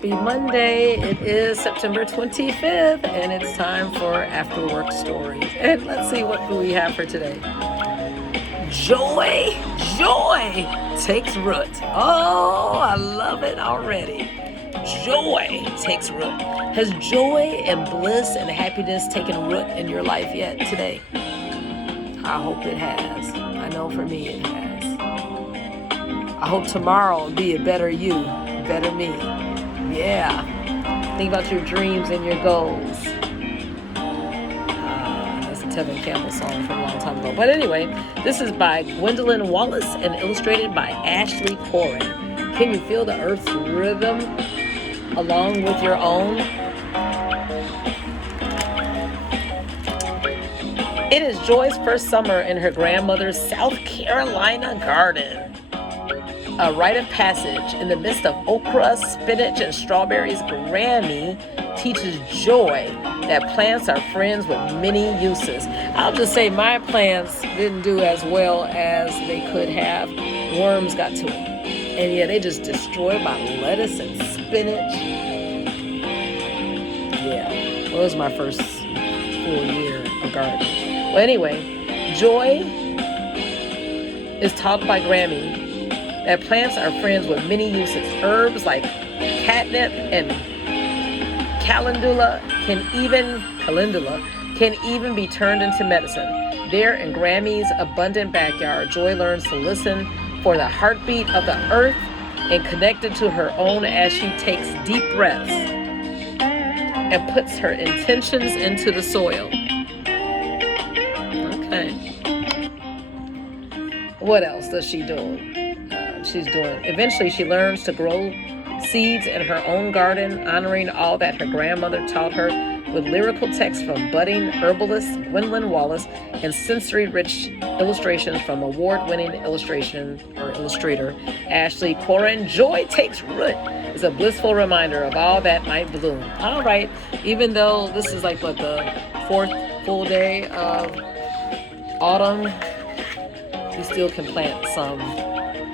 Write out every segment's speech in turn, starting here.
Happy Monday. It is September 25th, and it's time for After Work Stories. And let's see, what do we have for today? Joy takes root. Oh, I love it already. Joy takes root. Has joy and bliss and happiness taken root in your life yet today? I hope it has. I know for me it has. I hope tomorrow will be a better you, better me. Yeah. Think about your dreams and your goals. That's a Tevin Campbell song from a long time ago. But anyway, this is by Gwendolyn Wallace and illustrated by Ashley Corin. Can you feel the earth's rhythm along with your own? It is Joy's first summer in her grandmother's South Carolina garden. A rite of passage in the midst of okra, spinach, and strawberries, Grammy teaches Joy that plants are friends with many uses. I'll just say my plants didn't do as well as they could have. Worms got to them. And yeah, they just destroyed my lettuce and spinach. Yeah, well, it was my first full year of gardening. Well, anyway, Joy is taught by Grammy that plants are friends with many uses. Herbs like catnip and calendula can even be turned into medicine. There in Grammy's abundant backyard, Joy learns to listen for the heartbeat of the earth and connect it to her own as she takes deep breaths and puts her intentions into the soil. Okay. What else does she do? Eventually she learns to grow seeds in her own garden, honoring all that her grandmother taught her with lyrical text from budding herbalist Gwendolyn Wallace and sensory-rich illustrations from award-winning illustrator Ashley Corin. Joy takes root is a blissful reminder of all that might bloom. All right, even though this is like the fourth full day of autumn, you still can plant some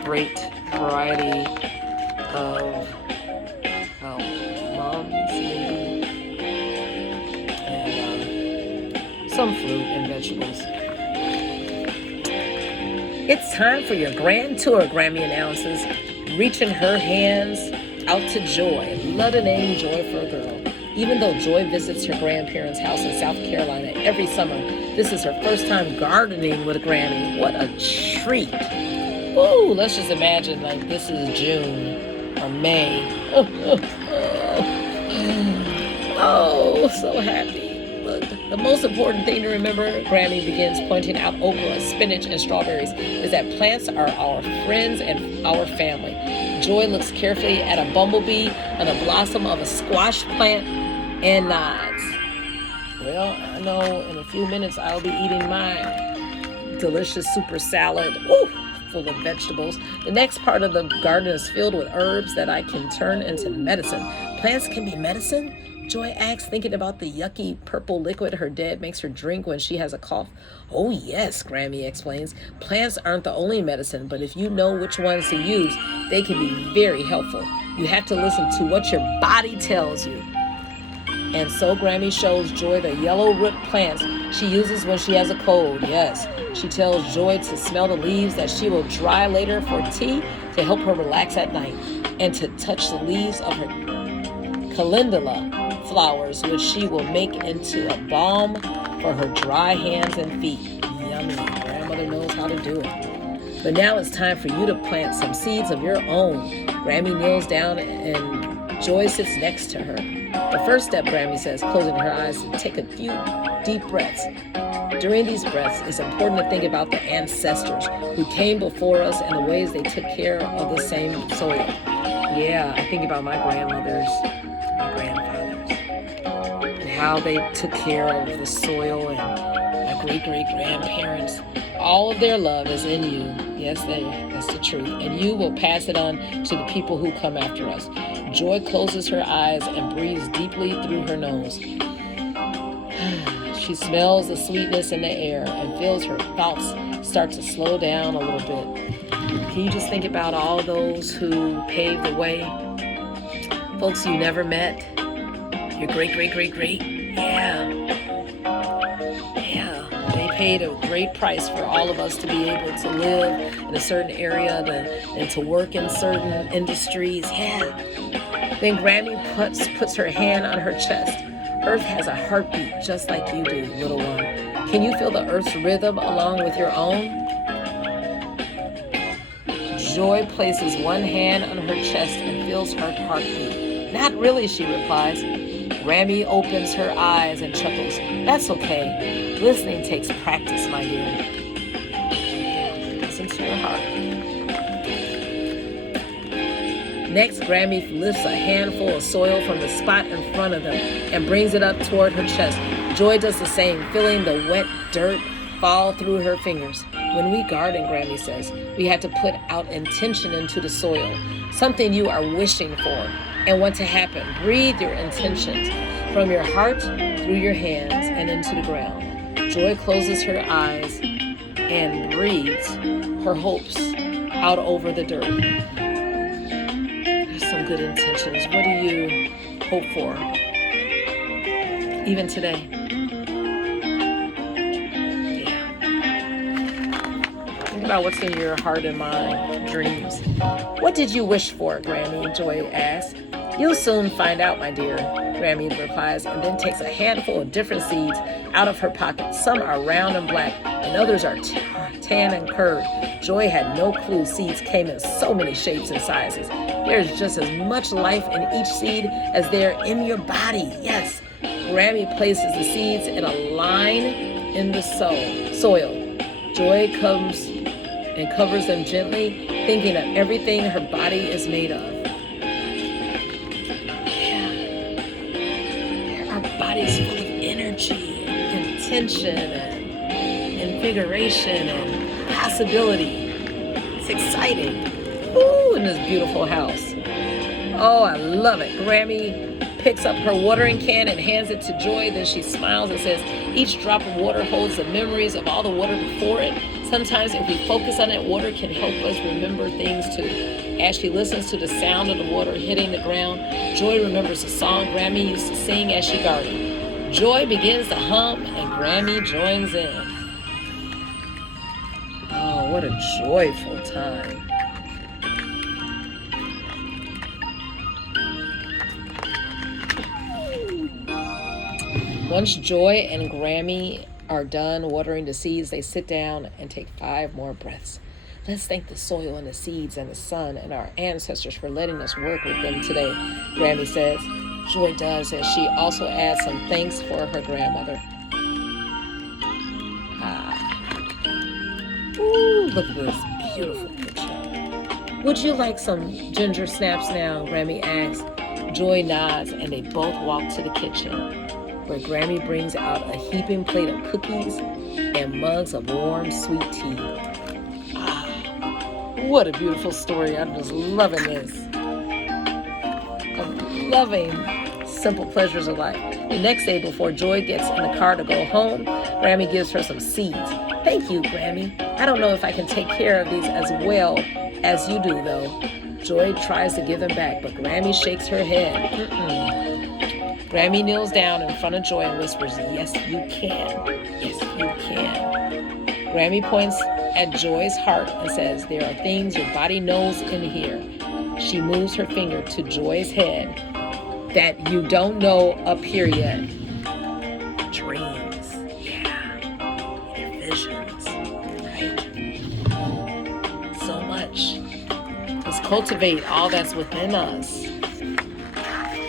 great variety of mums maybe, and some fruit and vegetables. It's time for your grand tour, Grammy announces, reaching her hands out to Joy. Love the name Joy for a girl. Even though Joy visits her grandparents' house in South Carolina every summer, this is her first time gardening with Grammy. What a treat. Ooh, let's just imagine like this is June or May. Oh, so happy. Look, the most important thing to remember, Grammy begins pointing out okra, spinach, and strawberries, is that plants are our friends and our family. Joy looks carefully at a bumblebee and a blossom of a squash plant and nods. Well, I know in a few minutes I'll be eating my delicious super salad. Ooh, full of vegetables. The next part of the garden is filled with herbs that I can turn into medicine. Plants can be medicine? Joy asks, thinking about the yucky purple liquid her dad makes her drink when she has a cough. Oh yes, Grammy explains. Plants aren't the only medicine, but if you know which ones to use, they can be very helpful. You have to listen to what your body tells you. And so Grammy shows Joy the yellow root plants she uses when she has a cold. Yes, she tells Joy to smell the leaves that she will dry later for tea to help her relax at night, and to touch the leaves of her calendula flowers, which she will make into a balm for her dry hands and feet. Yummy. Grandmother knows how to do it. But now it's time for you to plant some seeds of your own. Grammy kneels down and Joy sits next to her. The first step, Grammy says, closing her eyes, to take a few deep breaths. During these breaths, it's important to think about the ancestors who came before us and the ways they took care of the same soil. Yeah, I think about my grandmothers, my grandfathers, and how they took care of the soil, and my great-great-grandparents. All of their love is in you. Yes, that's the truth. And you will pass it on to the people who come after us. Joy closes her eyes and breathes deeply through her nose. She smells the sweetness in the air and feels her thoughts start to slow down a little bit. Can you just think about all those who paved the way? Folks you never met, your great. Yeah. They paid a great price for all of us to be able to live in a certain area and to work in certain industries. Yeah. Then Grammy puts her hand on her chest. Earth has a heartbeat just like you do, little one. Can you feel the earth's rhythm along with your own? Joy places one hand on her chest and feels her heartbeat. Not really, she replies. Grammy opens her eyes and chuckles. That's okay. Listening takes practice, my dear. Listen to your heart. Next, Grammy lifts a handful of soil from the spot in front of them and brings it up toward her chest. Joy does the same, feeling the wet dirt fall through her fingers. When we garden, Grammy says, we have to put out intention into the soil, something you are wishing for and want to happen. Breathe your intentions from your heart through your hands and into the ground. Joy closes her eyes and breathes her hopes out over the dirt. There's some good intentions. What do you hope for? Even today. Yeah. Think about what's in your heart and mind, dreams. What did you wish for, Grammy? Joy asked. You'll soon find out, my dear, Grammy replies, and then takes a handful of different seeds out of her pocket. Some are round and black, and others are tan and curved. Joy had no clue seeds came in so many shapes and sizes. There's just as much life in each seed as there in your body. Yes. Grammy places the seeds in a line in the soil. Joy comes and covers them gently, thinking of everything her body is made of. Body's full of energy and intention and invigoration and possibility. It's exciting. Ooh, in this beautiful house. Oh, I love it. Grammy picks up her watering can and hands it to Joy. Then she smiles and says, each drop of water holds the memories of all the water before it. Sometimes if we focus on it, water can help us remember things too. As she listens to the sound of the water hitting the ground, Joy remembers a song Grammy used to sing as she gardened. Joy begins to hum and Grammy joins in. Oh, what a joyful time. Once Joy and Grammy are done watering the seeds, they sit down and take 5 more breaths. Let's thank the soil and the seeds and the sun and our ancestors for letting us work with them today, Grammy says. Joy does, and she also adds some thanks for her grandmother. Ooh, look at this beautiful picture. Would you like some ginger snaps now? Grammy asks. Joy nods, and they both walk to the kitchen, where Grammy brings out a heaping plate of cookies and mugs of warm, sweet tea. What a beautiful story. I'm just loving this. I'm loving simple pleasures of life. The next day, before Joy gets in the car to go home, Grammy gives her some seeds. Thank you, Grammy. I don't know if I can take care of these as well as you do, though. Joy tries to give them back, but Grammy shakes her head. Grammy kneels down in front of Joy and whispers, yes, you can. Yes, you can. Grammy points at Joy's heart and says, there are things your body knows in here. She moves her finger to Joy's head that you don't know up here yet. Dreams, yeah, your visions, right? So much. Let's cultivate all that's within us.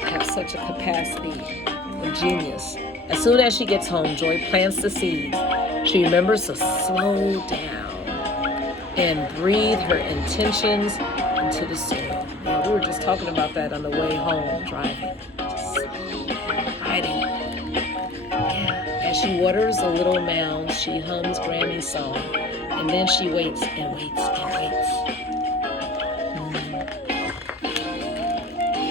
Have such a capacity and genius. As soon as she gets home, Joy plants the seeds. She remembers to slow down and breathe her intentions into the soil. Yeah, we were just talking about that on the way home, driving. Just riding. Yeah. As she waters the little mounds, she hums Grammy's song. And then she waits and waits and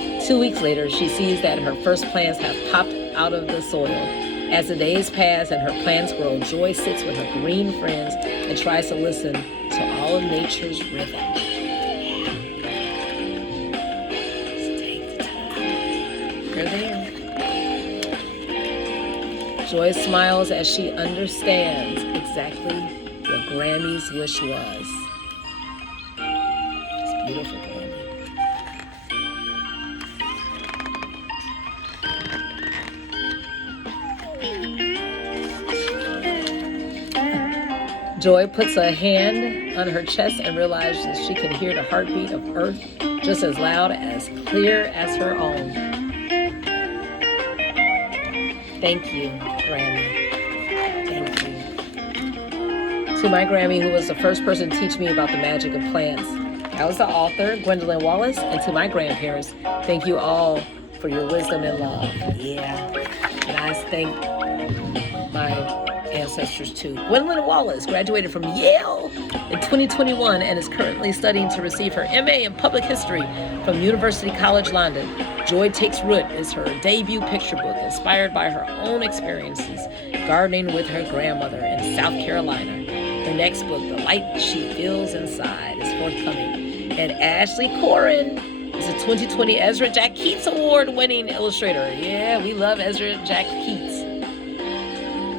waits. 2 weeks later, she sees that her first plants have popped out of the soil. As the days pass and her plants grow, Joy sits with her green friends and tries to listen to all of nature's rhythms. Let's take the time. They're there. Joy smiles as she understands exactly what Grammy's wish was. It's beautiful, Grammy. Joy puts a hand on her chest and realizes she can hear the heartbeat of Earth just as loud, as clear as her own. Thank you, Grammy. Thank you. To my Grammy, who was the first person to teach me about the magic of plants. I was the author, Gwendolyn Wallace, and to my grandparents, thank you all for your wisdom and love. Yeah. And I thank my ancestors too. Gwendolyn Wallace graduated from Yale in 2021 and is currently studying to receive her MA in Public History from University College London. Joy Takes Root is her debut picture book, inspired by her own experiences gardening with her grandmother in South Carolina. Her next book, The Light She Feels Inside, is forthcoming. And Ashley Corin is a 2020 Ezra Jack Keats Award-winning illustrator. Yeah, we love Ezra Jack Keats.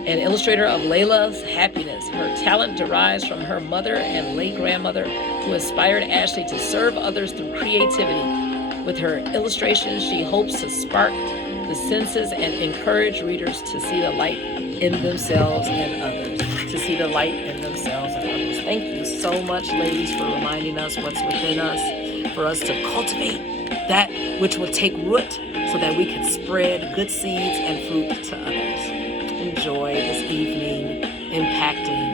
An illustrator of Layla's Happiness. Her talent derives from her mother and late grandmother, who inspired Ashley to serve others through creativity. With her illustrations, she hopes to spark the senses and encourage readers to see the light in themselves and others. To see the light in themselves and others. Thank you so much, ladies, for reminding us what's within us, for us to cultivate that which will take root so that we can spread good seeds and fruit to others. Enjoy this evening impacting